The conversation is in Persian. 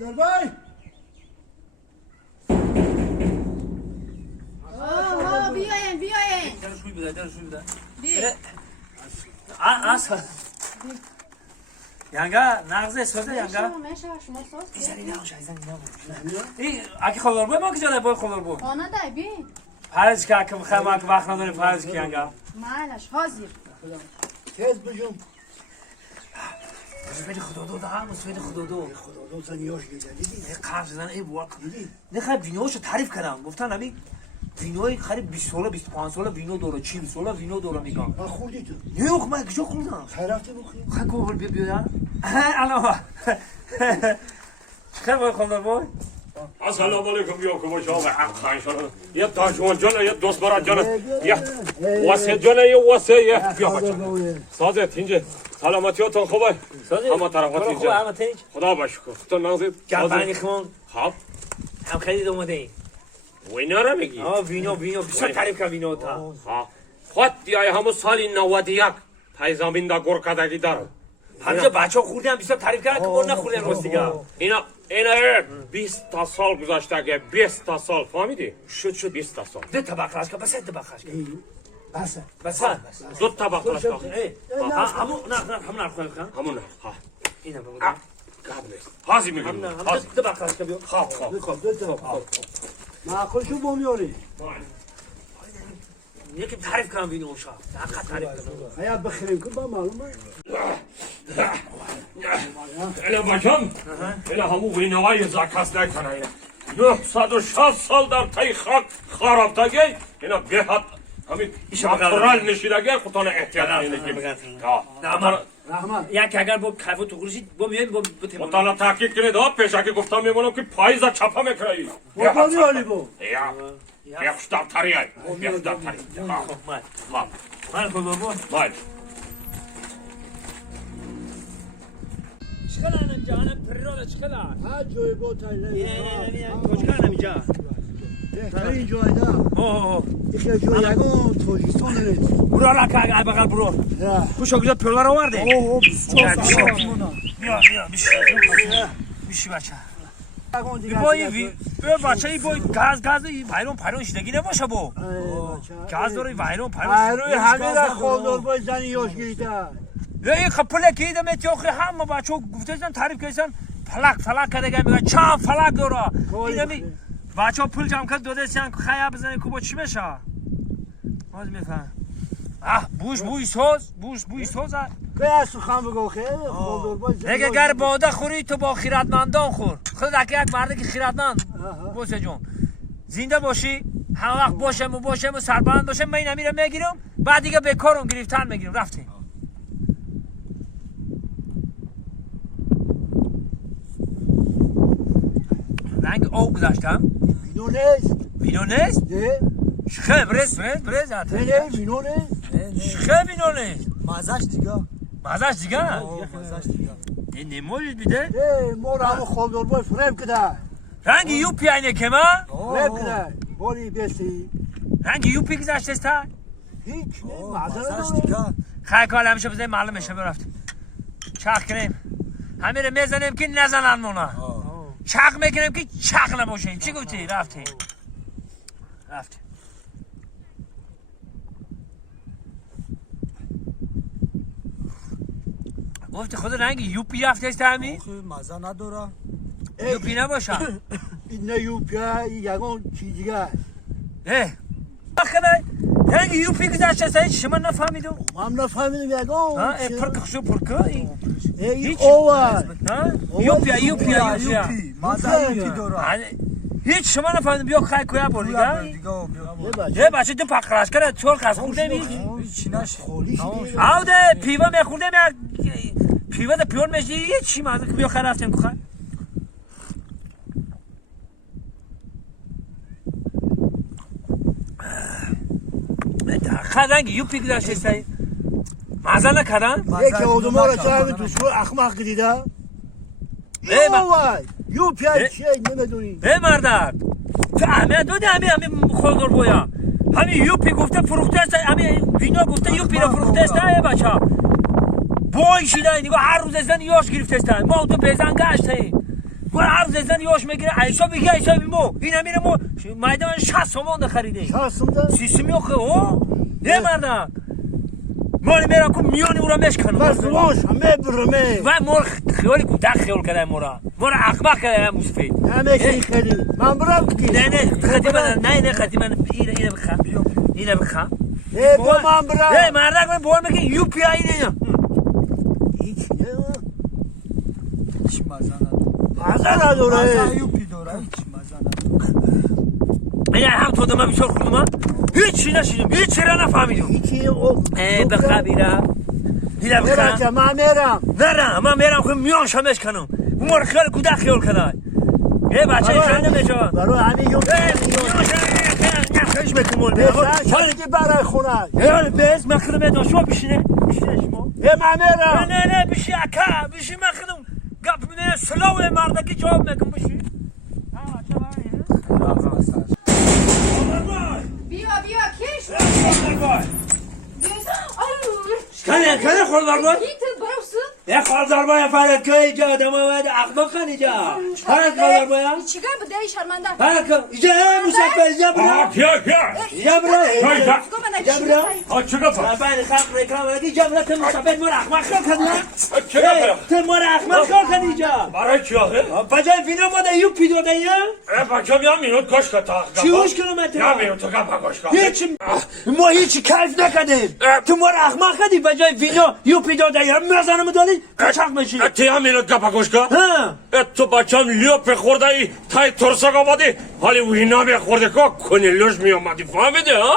خودر بای بیاین درشوی بده بیا اصلا یانگا نغزه سازه یانگا شما ساز ایزنی نهاش این اگه خودر بای ما که جاده بای خودر بای آنه دای بی پرز که اگه بخوایم اگه وقت نداریم پرز که یانگا مالش حاضر تیز بجم سوید خدا دو هم سوید خدا دو زن یاش میده دیدی قرض زدن ای بوا نه خیلی وینوشو تعریف کردم گفتن همین وینوی خرید 20 ساله 25 ساله وینو داره 40 ساله وینو داره میگم ما خوردی تو نه خب من کجا خوردم خیرفتی بخوری خیلی کوبل بیا الان خیلی خوندم بای السلام علیکم یا کما شما حق خواهی شد یه داجوان جانه یه دوست برات جانه یه واسه جانه یه واسه یه بیا بچه سازت اینجا سلامتیاتون خوبه همه طرفات اینجا همه تیج خدا باشکر تو نازید گربانی خون خب هم خرید اومده این وینا رو میگی وینو بسیار تعریف کنم وینو تا خود بیای همون سالی 91 تای زمین دا گرکدگی دارم همینجا بچه ها خوردن بسیار تعریف کردن که ما نخوردن روز دیگه اینا 20 تا سال گذشته 20 تا سال فهمیدی؟ شد 20 تا سال ده طبق خلاص کن بس طبق خلاص کن بس بس دو طبق خلاص کن همون نه خواهیم کن همون ها اینم بگو قبل نیست هازی میگم همون هازی طبق خلاص کن بیا خواب معقولشو بمیاری یکی تعریف کنم وینو شا حقا تعریف کنم ایا بخیریم که با معلومه اینا بچم اینا همون وینوای زکست نکنه اینا 960 سال در تای خاک خرابتگی اینا به حد همین ناتورال نشیدگی خودتان احتیاط نگیم رحمان یک اگر با کفو تو خورشید با میایم با بتیم مطالعه تحقیق کنید ها پیشکی گفتم میمونم که پاییزا چپا میکنه اینا با میاری با یا بیخش دفتری های بیخش دفتری من خود بابا باید چکل انم جانم پریراده چکل هر جای با تایله کجکر نمیجا بهترین جای ده اوه یکی جای یکم توجیستان نیست برو لکه اگه بغل برو خوش کجا پیولا رو ورده بیا بیشی بچه بیا بچه ای بای گاز ای وایرون شدگی نباشه با گاز داره وایرون روی همه در خوددار باید زنی یاش گیریده این خپله که ایده میتی آخری همه بچه ها گفته زن تعریف کردن فلک کده میگن چند فلک داره این همی بچه ها پول جمع کرد دوده سیان که خیاب بزنی که با چی بشه باز میفهم بوی سوز که از سخن بگو خیلی خوددار باید زنی نگه گر باده خوری تو با خیرتمندان خور خود اگه یک مرده که خیرتمند بوسه جون زنده باشی همه وقت باشم و سربلند باشم من این میرم میگیرم بعد دیگه بیکارم گرفتن میگیرم رفتیم رنگ آب گذاشتم وینو نیست؟ نه شخه برز نه وینو نیست شخه وینو نیست مازش دیگه این نموجود بیده؟ نه ما رو همه خوددار باید فرم کده رنگ یوپی اینه که ما؟ فرم کده باری بیستی رنگ یوپی گذاشته است تا؟ هیچ نه مازش دیگه خیلی کال همیشه بزنیم معلوم میشه برفتیم چاق کنیم همه رو میزنیم که نزنن مونا چاق میکنیم که چاق نباشیم چی گفتی؟ رفتیم گفتی خود رنگ یوپی رفته است همی؟ مزه نداره یوپی نباشه این نه یوپیا یکم چی دیگه است آخه رنگ یوپی گذاشته است شما نفهمیدم هم نفهمیدم یکم پرکه ای اوه یوپیا مزه یوپی داره هیچ شما نفهمیدم بیا خیلی کویا بر دیگه یه بچه تو پخراش کرد چور خاص خورده می چی نشه آوده پیوا میخورده پیوا ده پیون میشه یه چی مازه که بیا خیلی رفتیم که خدنگ یوپی گذاشته است مازه نکردن یکی آدم را چه تو شو اخمق دیده اوه یوپیا چیه نمیدونی مردک تو همه دو ده همه خوددار بویا همین یوپی گفته فروخته است همین وینا گفته یوپی را فروخته است بچه بوی شیده نگاه هر روز زن یاش گرفته است ما تو بزن گشته گوه عرض زن یاش میگیره ایسا بگه ایسا بیمو این میره مو مایدان 60 تومان خریده Şahsımda. سیستمی آخه او نه مردم مال میرم که میانی او را مشکنم Ben zıvanş. Hame bırme. و مال خیالی کودک خیال کرده مورا مورا اقمق کرده مصفی Hame şey khali. Ben bırak ki. نه نه خدی من نه خدی من اینه بخم اینه بخم Ben bırak. ای مردم بول میگه یو پی آی اینه Hiç ne var? هیچ مزه نداره Mazan adore. مزه یوپی داره هیچ مزه نداره این هم تو دم بیشتر خودم هیچی نشیدم هیچی را نفهمیدم İki o. بخبیرم اینه بخم Merak ma meram. نه من میرم که میان شمش کنم مور خیال کودک خیال کرده ای بچه خیال نمیشه Baro hani yok. خیش بکن Sen ki baraj khuna. یه بیز مخدم داشتم بشینه شما Ma meram. نه بشی اکا بشی مخدم گپ میده سلام مردکی جواب میگم بشی بیا بیا کش کنه خالدار باید گیت بروسın یه خالدار باید فرد که اینجا آدم باید اقمق کن اینجا فرد خالدار باید çıkar bu değil şarmanda فرد کن اینجا مسافر اینجا Aa, برا gel. اینجا برا اینجا برا Ha çık apa. Ben خلق reklam verdi اینجا برا تو مسافر مور اقمق کن کن Ha çık apa. تو مور اقمق کن کن اینجا Bara çık. بجای فیلم ما یو پیدو دیا Bakıyorum ya minut koş kata. چیوش kilometre Ya minut kapa koş kata. هیچ ما هیچ کیف نکردیم تو ما رو احمق کردی به جای وینا یو پیدا داری مزنم دادی کچاق میشی Ya minut kapa koş kata. ها تو بچم لیوپ خورده ای تای ترسک آمدی حالی وینا به خورده که کنی لوش می آمدی فهمیده ها؟